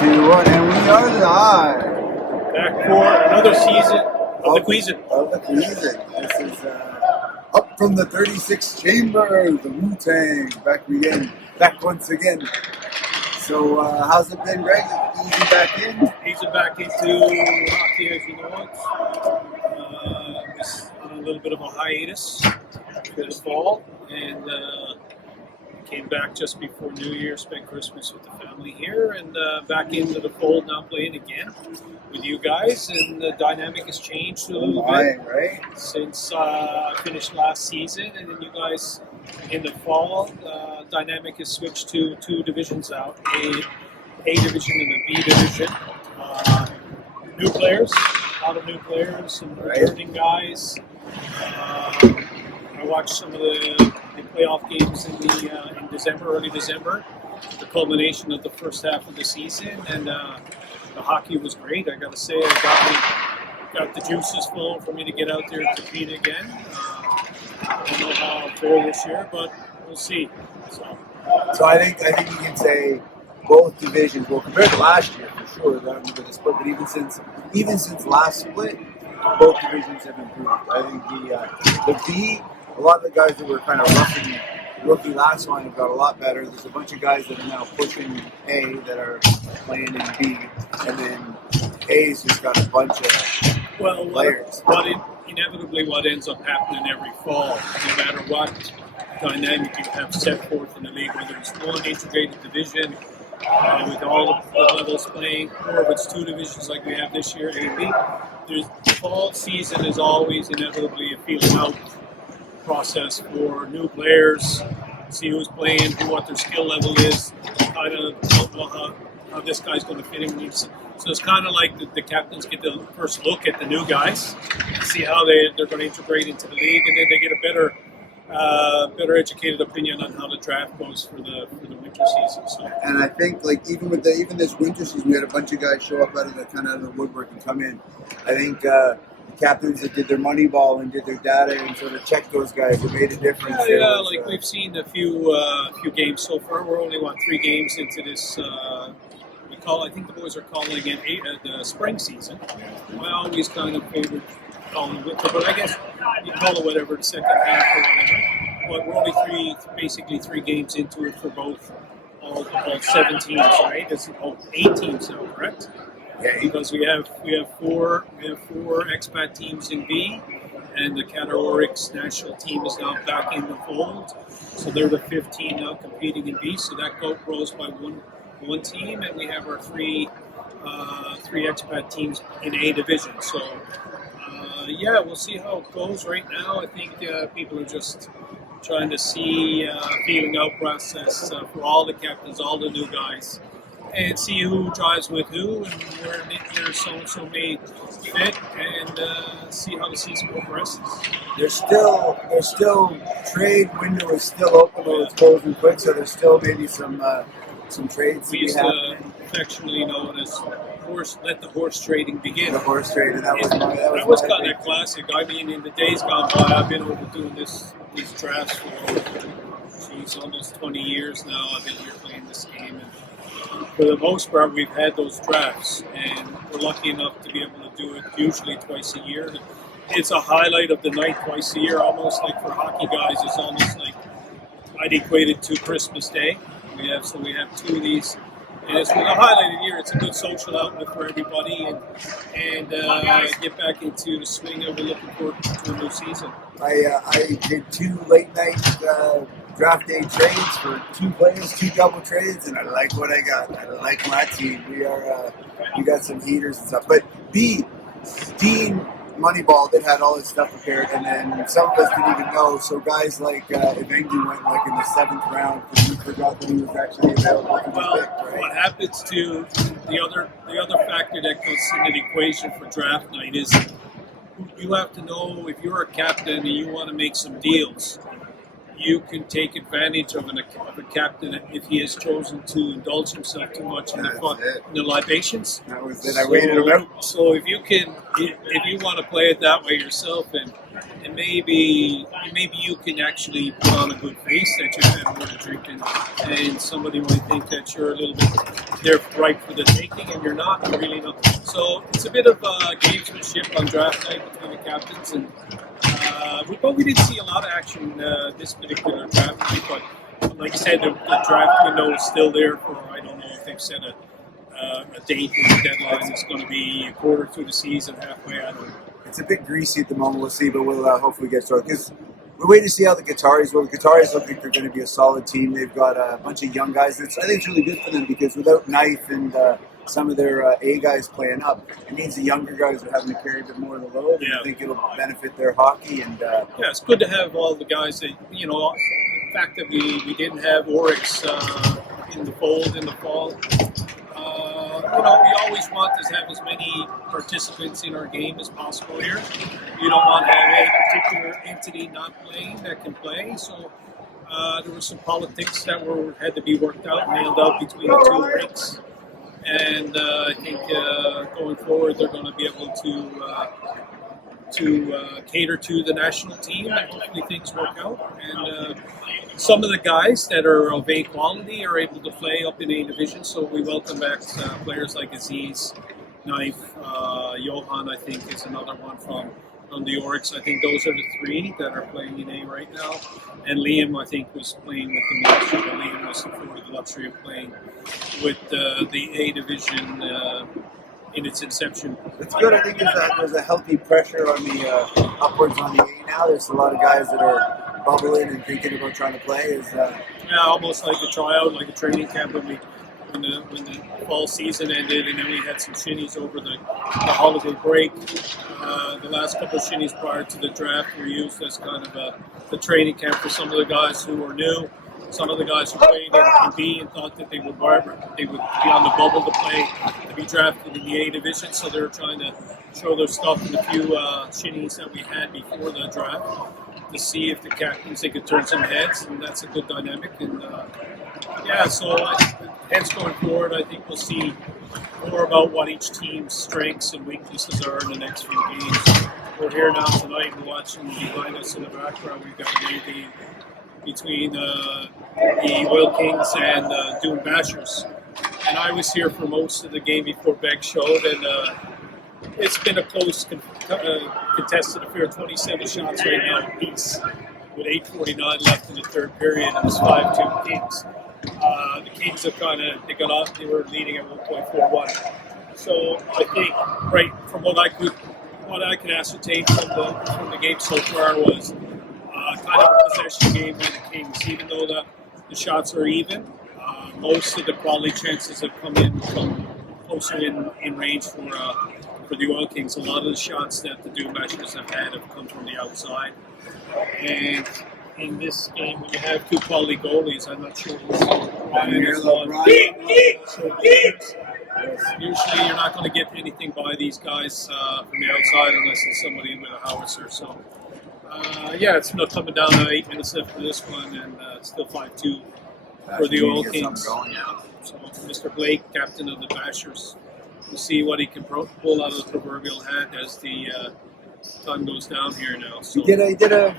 2, 1, and we are live. Back for another season of the Qeason. This is up from the 36th chamber, the Wu-Tang, back once again. So, how's it been, Greg? Easy back in? Easy back into hockey, as you know it. Was on a little bit of a hiatus for the fall, and came back just before New Year, spent Christmas with the family here, and back into the fold now, playing again with you guys. And the dynamic has changed a little bit, right? Since I finished last season, and then you guys in the fall, dynamic has switched to two divisions out, A division and a B division. New players, a lot of new players, some returning guys. I watched some of the playoff games in December, early December, the culmination of the first half of the season, and the hockey was great. I got to say, it got the juices flowing for me to get out there and compete again. I don't know how I'll fare this year, but we'll see. So I think you can say both divisions. Well, compared to last year, for sure, that was a bit of split. But even since last split, both divisions have improved. I think the B, a lot of the guys that were kind of rookie last line have got a lot better. There's a bunch of guys that are now pushing A that are playing in B, and then A's just got a bunch of players. Inevitably, what ends up happening every fall, no matter what dynamic you have set forth in the league, whether it's one integrated division with all the levels playing, or if it's two divisions like we have this year, A, B, the fall season is always inevitably a feeling out process for new players, see who's playing, what their skill level is, kind of don't know how this guy's going to fit in. So it's kind of like the captains get the first look at the new guys, see how they're going to integrate into the league, and then they get a better educated opinion on how the draft goes for the winter season. So. And I think even this winter season, we had a bunch of guys show up out of the woodwork and come in. I think the captains that did their money ball and did their data and sort of checked those guys, it made a difference. We've seen a few games so far. We're only 3 games into this. I think the boys are calling again the spring season. I always kind of favored calling winter, but I guess you call it whatever, the second half or whatever. But we're only basically 3 games into it for both all 7 teams, right? It's 8 teams now, correct? Yeah, because we have 4 expat teams in B, and the Catarorix national team is now back in the fold. So they're the 5th team now competing in B. So that grows by one team, and we have our 3 expat teams in A division. So we'll see how it goes. Right now, I think people are just trying to see feeling out process for all the captains, all the new guys, and see who drives with who and where so-and-so may fit, and see how the season progresses. There's still trade window is still open, or it's closing quick, so there's still maybe some trades. We used to affectionately know it as let the horse trading begin. The horse trading, that was kind of classic. I mean, in the days gone by, I've been over doing these drafts for almost 20 years now. I've been here playing this game, and for the most part, we've had those drafts, and we're lucky enough to be able to do it usually twice a year. It's a highlight of the night twice a year, almost like for hockey guys. It's almost like I'd equate it to Christmas Day. We have 2 of these, and it's a highlight of the year. It's a good social outlet for everybody, and get back into the swing of looking forward to a new season. I did 2 late night draft day trades for 2 players, 2 double trades, and I like what I got. I like my team. We got some heaters and stuff. But B, Dean Moneyball that had all his stuff prepared, and then some of us didn't even know. So guys like Evengi went in the 7th round because he forgot that he was actually available to be picked, right? What happens to the other factor that goes into the equation for draft night is you have to know if you're a captain and you want to make some deals. You can take advantage of a captain if he has chosen to indulge himself too much in the libations. That was it. I waited him out. So if you want to play it that way yourself and and maybe you can actually put on a good face that you've had a little drinking, and somebody might think that you're a little bit they're ripe for the taking, and you're not. You're really not. So it's a bit of gamesmanship on draft night between the captains, and but we didn't see a lot of action this particular draft night. But like I said, the draft window is still there for I don't know if they've set a date and the deadline is going to be a quarter through the season, halfway. I don't know. It's a bit greasy at the moment. We'll see, but we'll hopefully get started. Because we're waiting to see how the Qataris will. The Qataris look like they're going to be a solid team. They've got a bunch of young guys. I think it's really good for them because without Knife and some of their A guys playing up, it means the younger guys are having to carry a bit more of the load. And I think it'll benefit their hockey. And yeah, it's good to have all the guys that, the fact that we didn't have Oryx in the fold in the fall. We always want to have as many participants in our game as possible here. You don't want to have a particular entity not playing that can play. So there were some politics that had to be worked out, nailed out between the two rinks. And I think going forward, they're going to be able to cater to the national team, and hopefully things work out. And some of the guys that are of A quality are able to play up in A division, so we welcome back players like Aziz, Knife, Johan, I think, is another one from the Oryx. I think those are the three that are playing in A right now. And Liam, I think, was playing with the military, but Liam was afforded the luxury of playing with the A division in its inception. It's good. I think there's a healthy pressure on the upwards on the A now. There's a lot of guys that are bubbling and thinking about trying to play. Almost like a tryout, like a training camp when the fall season ended, and then we had some shinnies over the holiday break. The last couple of shinnies prior to the draft were used as kind of a training camp for some of the guys who were new. Some of the guys who played in B and thought that they would be on the bubble to be drafted in the A division, so they were trying to show their stuff in the few shinnies that we had before the draft to see if the captains, they could turn some heads, and that's a good dynamic. And so hence going forward, I think we'll see more about what each team's strengths and weaknesses are in the next few games. We're here now tonight, we're watching behind us in the background. We've got an A game between the Oil Kings and Doom Bashers. And I was here for most of the game before Beck showed, and it's been a close contested affair. 27 shots right now apiece, with 8:49 left in the third period, and it's 5-2 Kings. The Kings have they were leading at 1.41. So I think, right from what I could ascertain from the game so far was kind of a possession game by the Kings. Even though the shots are even, most of the quality chances have come closer in range for the Oil Kings. A lot of the shots that the Doom Bashers have had have come from the outside. And in this game, when you have two quality goalies, I'm not sure who's usually you're not going to get anything by these guys from the outside unless it's somebody with a howitzer. So, it's not coming down to 8 minutes left for this one, and it's still 5-2 for the Oil Kings. So, Mr. Blake, captain of the Bashers, we'll see what he can pull out of the proverbial hat as the time goes down here now. So, he did a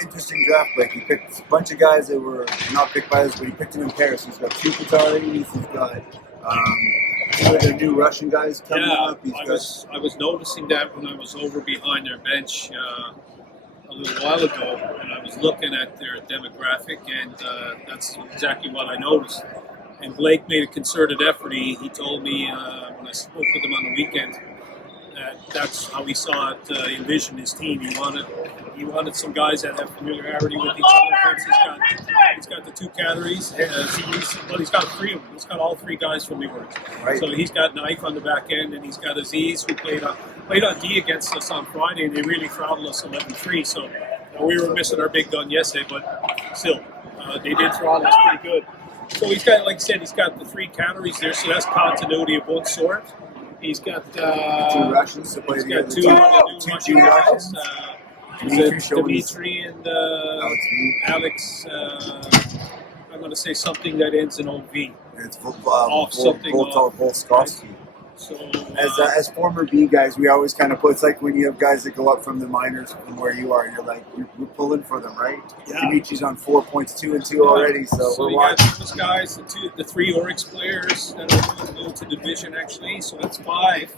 interesting draft, Blake. He picked a bunch of guys that were not picked by us, but he picked them in pairs. He's got two Qataris, he's got some of the new Russian guys coming up. I was noticing that when I was over behind their bench a little while ago, and I was looking at their demographic, and that's exactly what I noticed. And Blake made a concerted effort. He told me when I spoke with him on the weekend that's how he saw it, envision his team. He wanted some guys that have familiarity with each other. He's got the two categories, but he's got three of them. He's got all three guys from the Oryx. Right. So he's got Knife on the back end, and he's got Aziz, who played on D against us on Friday, and they really throttled us 11-3. So we were missing our big gun yesterday, but still, they did throttle us pretty good. So he's got, like I said, he's got the three categories there, so that's continuity of one sort. He's got two Russians to play together. Two Russian guys. Dimitri and Alex. I'm going to say something that ends in OV. It's Volskovsky. So As former B guys, we always kind of put, it's like when you have guys that go up from the minors from where you are, you're like, you're pulling for them, right? Yeah. Dimitri's on 4 points, 2-2 already, so we're you got watching. those guys, the three Oryx players that are going to division actually. So that's 5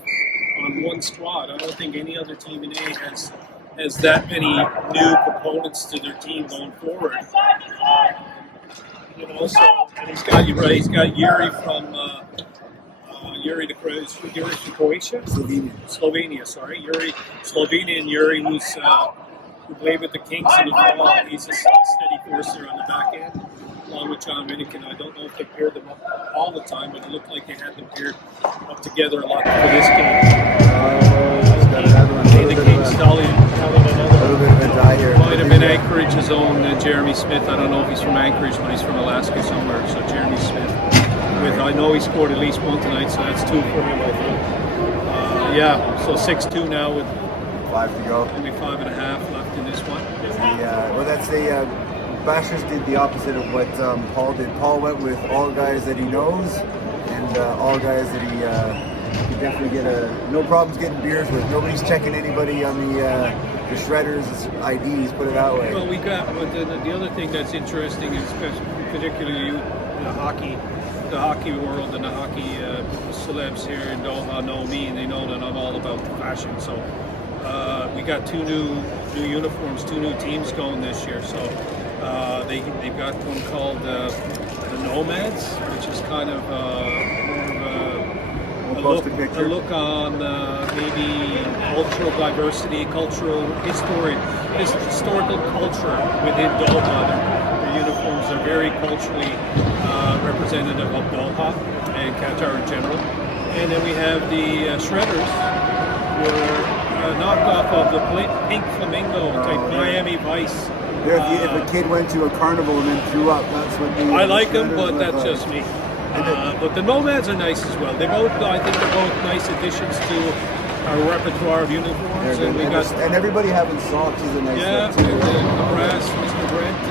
on one squad. I don't think any other team in A has that many new components to their team going forward. So and he's got He's got Yuri from. Yuri from Croatia? Slovenia, sorry. Slovenian Yuri, who played with the Kings in the fall. He's a steady force there on the back end, along with John Minikin. I don't know if they paired them up all the time, but it looked like they had them paired up together a lot for this game. The Kings Stallion having another. Might have been Anchorage's own Jeremy Smith. I don't know if he's from Anchorage, but he's from Alaska somewhere. So Jeremy Smith. I know he scored at least one tonight, so that's 2 for him, I think. So 6-2 now with 5 to go. Only 5.5 left in this one. Bashers did the opposite of what Paul did. Paul went with all guys that he knows and all guys that he could definitely get no problems getting beers with. Nobody's checking anybody on the shredders' IDs, put it that way. Well, we got the other thing that's interesting is particularly the hockey world and the hockey celebs here in Doha know me, and they know that I'm all about fashion. So we got 2 new uniforms, 2 new teams going this year. So they've got one called the Nomads, which is kind of more of a look on maybe cultural diversity, historical culture within Doha. Their uniforms are very culturally representative of Doha and Qatar in general. And then we have the Shredders, who are a knockoff of the Pink Flamingo type Miami Vice. If a kid went to a carnival and then threw up, that's what I like them, but that's just me. But the Nomads are nice as well. I think they're both nice additions to our repertoire of uniforms. And everybody having socks is a nice thing too. The brass, Mr. Brent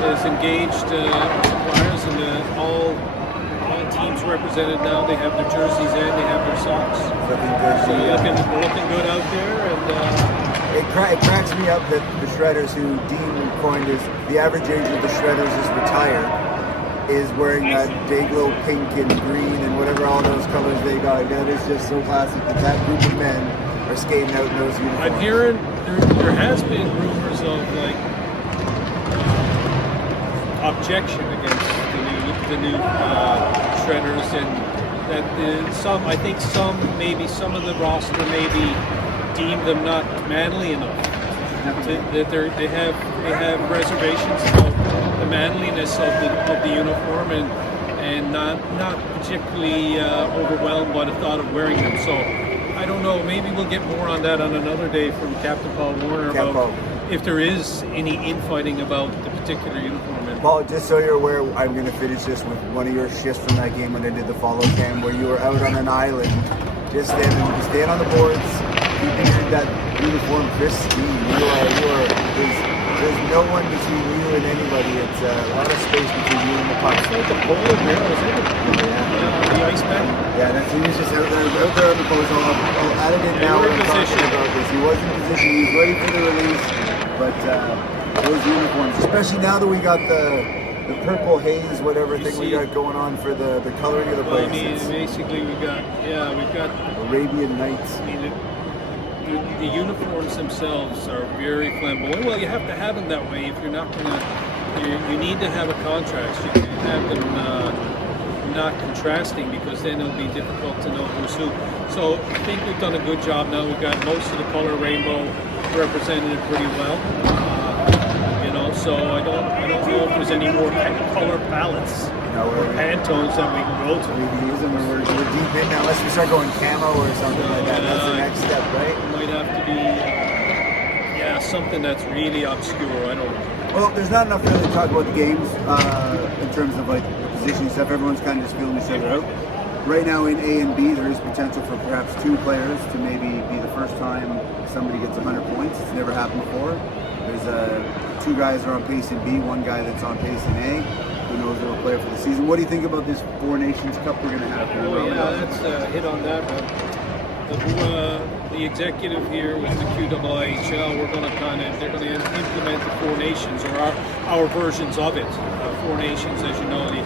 is engaged suppliers, and all teams represented now. They have their jerseys and they have their socks. So looking good out there. And it cracks me up that the Shredders, who Dean coined as the average age of the Shredders is retired, is wearing that Dayglow pink and green and whatever all those colors they got. That is just so classic that group of men are skating out in those uniforms. I'm hearing there has been rumors of objection against the new Shredders, and that I think some of the roster maybe deem them not manly enough. That they have reservations about the manliness of the uniform and not particularly overwhelmed by the thought of wearing them. So I don't know. Maybe we'll get more on that on another day from Captain Paul Warner about if there is any infighting about the particular uniform. Paul, just so you're aware, I'm going to finish this with one of your shifts from that game when I did the follow cam, where you were out on an island, just stand on the boards. You pictured that uniform pristine. There's no one between you and anybody. It's a lot of space between you and the puck. It's like the polar bear, isn't it? The ice pack. Yeah, that's he was just out there on the post. I'll add it in now when I'm talking about this. He was in position. He was ready for the release, but those uniforms, especially now that we got the purple haze, whatever thing we got going on for the coloring of the place. I mean, basically we've got Arabian Nights. The uniforms themselves are very flamboyant. Well, you have to have them that way if you're not gonna. You need to have a contrast. You can't have them not contrasting, because then it'll be difficult to know who's who. So I think we've done a good job now. We've got most of the color rainbow represented pretty well. So I don't know if there's any more color palettes or Pantones that we can go to. We can use them, and we're deep in now. Unless we start going camo or something like that. That's the next step, right? It might have to be something that's really obscure. I don't know. Well, there's not enough really to talk about the games in terms of like the positioning stuff. Everyone's kind of just feeling each other out. Right now in A and B, there is potential for perhaps 2 players to maybe be the first time somebody gets 100 points. It's never happened before. There's 2 guys are on pace in B, 1 guy that's on pace in A. who knows they'll play for the season. What do you think about this Four Nations Cup we're going to have here? Oh yeah, that's a hit on that one. The executive here with the QIIHL, they're going to implement the Four Nations, or our versions of it. Four Nations, as you know, the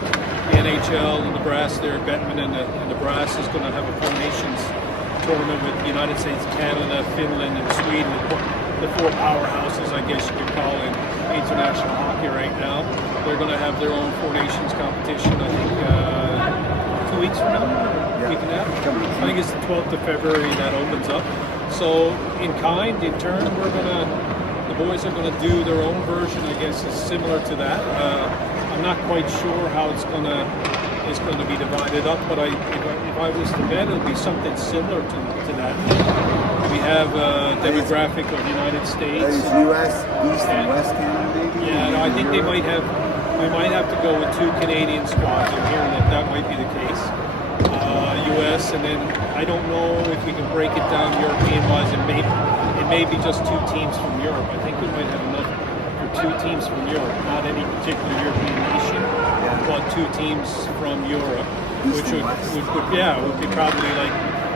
NHL and the brass there, Bettman and the brass is going to have a Four Nations tournament with the United States, Canada, Finland, and Sweden. The four powerhouses, I guess you could call in international hockey right now. They're going to have their own Four Nations competition, I think, 2 weeks from now. Week and a half. I think it's the 12th of February that opens up. So in turn, the boys are gonna do their own version. I guess is similar to that. I'm not quite sure how it's gonna be divided up, but if I was to bet, it'll be something similar to that. We have a demographic of the United States. That is U.S. East and West Canada, maybe. Yeah, no, I think we might have to go with 2 Canadian squads. I'm hearing that might be the case. U.S. and then I don't know if we can break it down European-wise. It may be just 2 teams from Europe. I think we might have enough for 2 teams from Europe, not any particular European nation, but 2 teams from Europe, which would be probably like.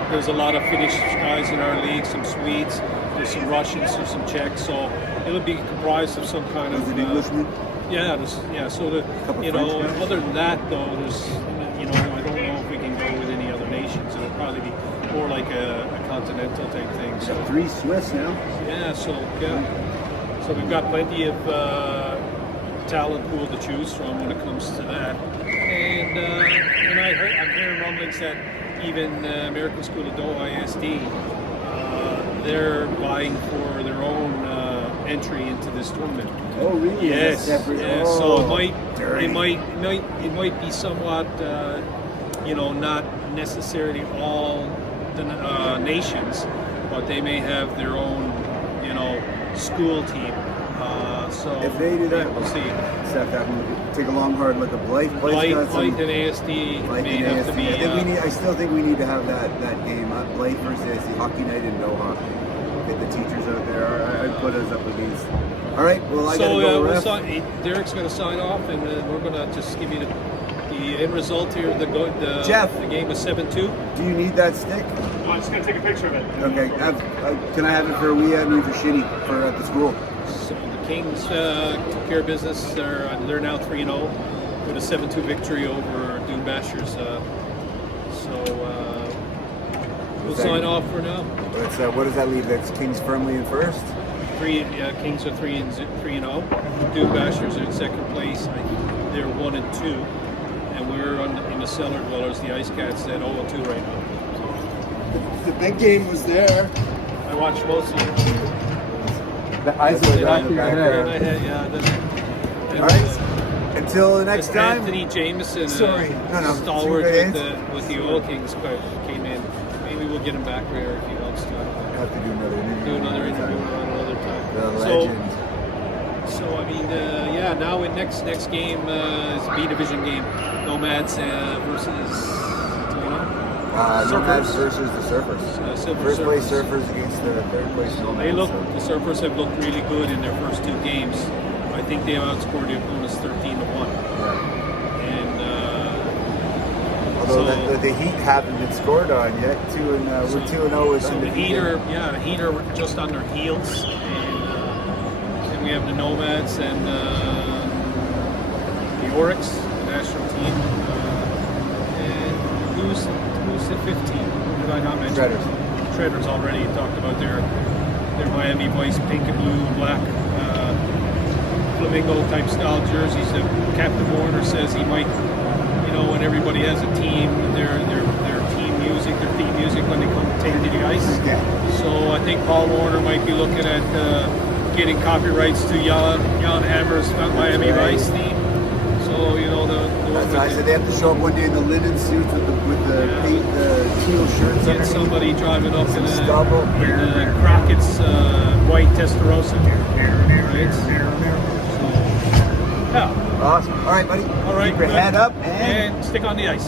There's a lot of Finnish guys in our league, some Swedes, there's some Russians, there's some Czechs, so it'll be comprised of some kind of Englishman. So other than that though, there's I don't know if we can go with any other nations. It'll probably be more like a continental type thing. So 3 Swiss now. So we've got plenty of talent pool to choose from when it comes to that. And I'm hearing rumblings that even American School of Doha ISD, they're vying for their own entry into this tournament. Oh, really? Yes. Yes. So it might be somewhat, not necessarily all the nations, but they may have their own, school team. So if they do that, we'll see. Take a long, hard look at Blythe. Blythe and ASD may have to be. I still think we need to have that game. Blythe versus ASD Hockey Night in Doha. Get the teachers out there. I'd put us up with these. All right. Well, I gotta go. Derek's going to sign off, and we're going to just give you the end result here. Jeff, the game is 7-2. Do you need that stick? No, I'm just going to take a picture of it. Okay. Can I have it for a wee and for Shitty for at the school? So the Kings took care of business. They're now 3-0 with a 7-2 victory over Doom Bashers. We'll sign off for now. What does that leave? That's Kings firmly in first. Kings are 3-0. Doom Bashers are in second place. They're 1-2, and we're in the cellar dwellers. The Ice Cats at 0-2 right now. The big game was there. I watched most of it. The eyes were down the back there. All right. Until the next time. Anthony Jameson, stalwart with the Oil Kings, came in. Maybe we'll get him back there if he wants to. Have to do another interview. Another time. The legend. So I mean, now in next game is a B division game. Nomads versus Nomads versus the Surfers. First place Surfers against the third place Nomads. The Surfers have looked really good in their first 2 games. I think they have outscored the opponents 13-1. And although the Heat haven't been scored on yet, we're 2-0 with the Heat are just on their heels, and we have the Nomads and the Oryx, the national team, and who's the 15? Did I not mention? Shredders already talked about their Miami Vice pink and blue and black flamingo type style jerseys. Captain Warner says he might, when everybody has a team, their team music, their theme music when they come take to the ice. So I think Paul Warner might be looking at getting copyrights to Jan Hammer's Miami Vice theme. So that's nice. They have to show up one day in the linen suits with the teal shirts. Get somebody driving up in Crockett's white Testarossa. Awesome. All right, buddy. All right. Keep your head up and stick on the ice.